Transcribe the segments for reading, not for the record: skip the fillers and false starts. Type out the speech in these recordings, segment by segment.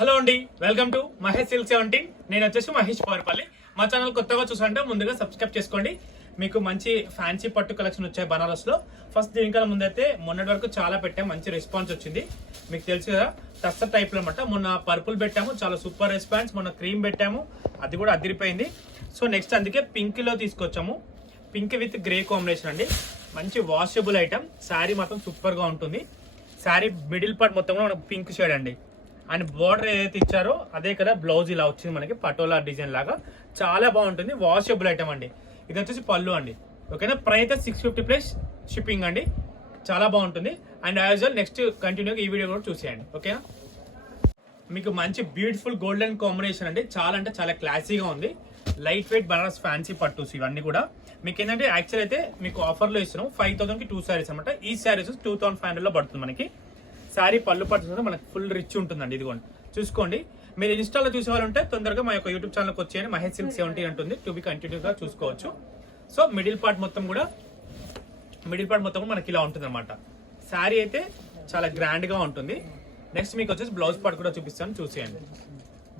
Hello అండి, welcome to Mahesh silk 17. నేను వచ్చేసి మహేష్ పవర్పల్లి. మా ఛానల్ కొత్తగా చూసారంటే ముందుగా సబ్స్క్రైబ్ చేసుకోండి. మీకు మంచి ఫ్యాన్సీ పట్టు కలెక్షన్ వచ్చాయి బనారస్ లో. ఫస్ట్ దీనికన్నా ముందైతే మొన్నటి వరకు చాలా పెట్టాం, మంచి రెస్పాన్స్ వచ్చింది. మీకు తెలుసు కదా, టస్సర్ టైప్ లో అనమాట. మొన్న పర్పుల్ పెట్టాము, చాలా సూపర్ రెస్పాన్స్. మొన్న క్రీమ్ పెట్టాము, అది కూడా అదిరిపోయింది. సో నెక్స్ట్ అందుకే పింక్ లో తీసుకొచ్చాము. పింక్ విత్ గ్రే కాంబినేషన్ అండి. మంచి వాషబుల్ ఐటమ్. శారీ మాత్రం సూపర్ గా ఉంటుంది. శారీ మిడిల్ పార్ట్ మొత్తం కూడా మనకు పింక్ షేడ్ అండి. అండ్ బోర్డర్ ఏదైతే ఇచ్చారో అదే కదా బ్లౌజ్ ఇలా వచ్చింది మనకి పటోలా డిజైన్ లాగా. చాలా బాగుంటుంది, వాషబుల్ ఐటమ్ అండి. ఇది వచ్చేసి పళ్ళు అండి. ఓకేనా, ప్రైస్ 650 ప్లస్ షిప్పింగ్ అండి. చాలా బాగుంటుంది. అండ్ యాజ్ వెల్ నెక్స్ట్ కంటిన్యూగా ఈ వీడియో కూడా చూసేయండి. ఓకేనా, మీకు మంచి బ్యూటిఫుల్ గోల్డెన్ కాంబినేషన్ అండి. చాలా అంటే చాలా క్లాసీగా ఉంది. లైట్ వెయిట్ బనారస్ ఫ్యాన్సీ పట్టుస్ ఇవన్నీ కూడా మీకు ఏంటంటే యాక్చువల్ అయితే మీకు ఆఫర్లో ఇస్తున్నాం 5000కి 2 శారీస్ అనమాట. ఈ శారీస్ 2500లో పడుతుంది మనకి. శారీ పళ్ళు పట్టు మనకు ఫుల్ రిచ్ ఉంటుందండి. ఇదిగోండి చూసుకోండి. మీరు ఇన్స్టాలో చూసే వాళ్ళు ఉంటే తొందరగా మా యొక్క యూట్యూబ్ ఛానల్కి వచ్చేయండి. మహేష్ సిల్క్ 17 ఉంటుంది, టు బి కంటిన్యూగా చూసుకోవచ్చు. సో మిడిల్ పార్ట్ మొత్తం కూడా మనకి ఇలా ఉంటుంది అనమాట. శారీ అయితే చాలా గ్రాండ్ గా ఉంటుంది. నెక్స్ట్ మీకు వచ్చేసి బ్లౌజ్ పార్ట్ కూడా చూపిస్తాను, చూసేయండి.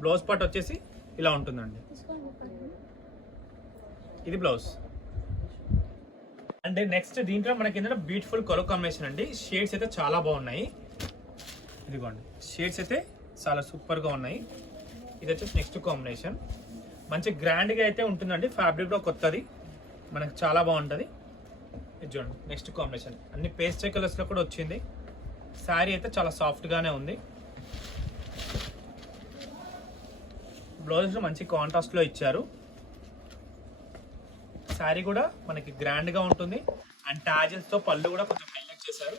బ్లౌజ్ పార్ట్ వచ్చేసి ఇలా ఉంటుందండి. ఇది బ్లౌజ్. అండ్ నెక్స్ట్ దీంట్లో మనకి ఏంటంటే బ్యూటిఫుల్ కలర్ కాంబినేషన్ అండి. షేడ్స్ అయితే చాలా బాగున్నాయి. ఇదిగోండి, షేడ్స్ అయితే చాలా సూపర్ గా ఉన్నాయి. ఇది వచ్చేసి నెక్స్ట్ కాంబినేషన్. మంచి గ్రాండ్ గా అయితే ఉంటుందండి. ఫ్యాబ్రిక్ కూడా కొత్తది, మనకి చాలా బాగుంటుంది. ఇది చూడండి నెక్స్ట్ కాంబినేషన్. అన్ని పేస్టల్ కలర్స్ లో కూడా వచ్చింది. శారీ అయితే చాలా సాఫ్ట్ గానే ఉంది. బ్లౌజ్ మంచి కాంట్రాస్ట్ లో ఇచ్చారు. శారీ కూడా మనకి గ్రాండ్ గా ఉంటుంది. అండ్ టాజిల్స్ తో పళ్ళు కూడా కొంచెం హైలైట్ చేశారు.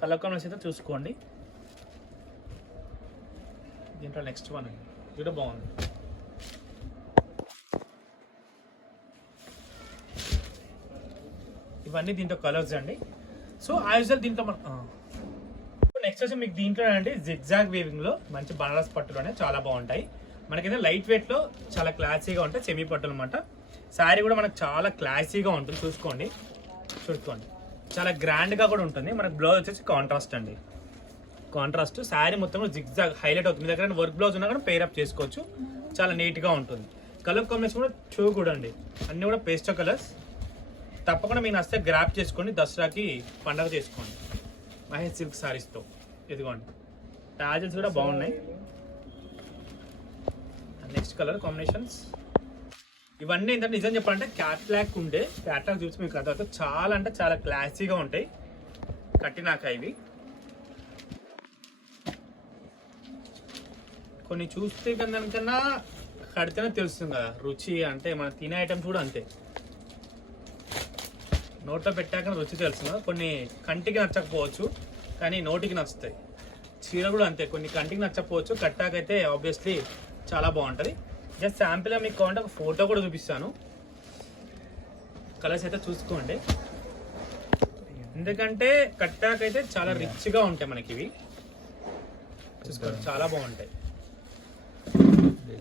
కలర్ కాంబినేషన్ అయితే చూసుకోండి. దీంట్లో నెక్స్ట్ వన్ అండి, ఇది కూడా బాగుంది. ఇవన్నీ దీంట్లో కలర్స్ అండి. సో యాజ్ దీంట్లో నెక్స్ట్ వచ్చి మీకు దీంట్లో అండి జిగ్జాగ్ వీవింగ్ లో మంచి బనారస్ పట్టులోనే చాలా బాగుంటాయి. మనకైతే లైట్ వెయిట్ లో చాలా క్లాసీగా ఉంటాయి, సెమీ పట్టు అనమాట. శారీ కూడా మనకు చాలా క్లాసీగా ఉంటుంది. చూసుకోండి చాలా గ్రాండ్ గా కూడా ఉంటుంది. మనకు బ్లౌజ్ వచ్చేసి కాంట్రాస్ట్ అండి. కాంట్రాస్ట్ శారీ మొత్తం జిగ్జాగ్ హైలైట్ అవుతుంది. మీ దగ్గర వర్క్ బ్లౌజ్ ఉన్నా కూడా పేర్ అప్ చేసుకోవచ్చు. చాలా నీట్ గా ఉంటుంది. కలర్ కాంబినేషన్ కూడా చూడండి, అన్ని కూడా పేస్టల్ కలర్స్. తప్పకుండా మీకు నచ్చితే గ్రాప్ చేసుకోండి, దసరాకి పండగ చేసుకోండి మహేష్ సిల్క్ శారీస్తో. ఇదిగోండి టాజిల్స్ కూడా బాగున్నాయి. నెక్స్ట్ కలర్ కాంబినేషన్స్ ఇవన్నీ ఏంటంటే నిజం చెప్పాలంటే క్యాట్లాగ్ చూసి మీకు అర్థం చాలా అంటే చాలా క్లాసీగా ఉంటాయి. కట్టినాక ఇవి కొన్ని చూస్తే కన్నా కడితేనే తెలుస్తుంది కదా రుచి. అంటే మనం తినే ఐటమ్స్ కూడా అంతే, నోట్లో పెట్టాక రుచి తెలుస్తుంది. కొన్ని కంటికి నచ్చకపోవచ్చు కానీ నోటికి నచ్చుతాయి. చీర కూడా అంతే, కొన్ని కంటికి నచ్చకపోవచ్చు, కట్టాకైతే ఆబ్వియస్లీ చాలా బాగుంటుంది. జస్ట్ శాంపిల్గా మీకు కావాలంటే ఒక ఫోటో కూడా చూపిస్తాను. కలర్స్ అయితే చూసుకోండి, ఎందుకంటే కట్టాకైతే చాలా రిచ్గా ఉంటాయి మనకి ఇవి. చూసుకోండి చాలా బాగుంటాయి.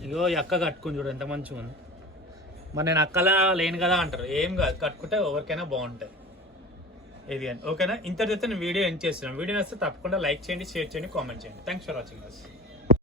ఇగో అక్క కట్టుకుని చూడు ఎంత మంచిగా ఉంది. మరి నేను అక్కలా లేను కదా అంటారు, ఏం కాదు, కట్టుకుంటే ఎవరికైనా బాగుంటాయి. ఇది అని ఓకేనా. ఇంతటితో నేను వీడియో ఎండ్ చేస్తున్నాను. వీడియో నచ్చితే తప్పకుండా లైక్ చేయండి, షేర్ చేయండి, కామెంట్ చేయండి. Thanks for watching us.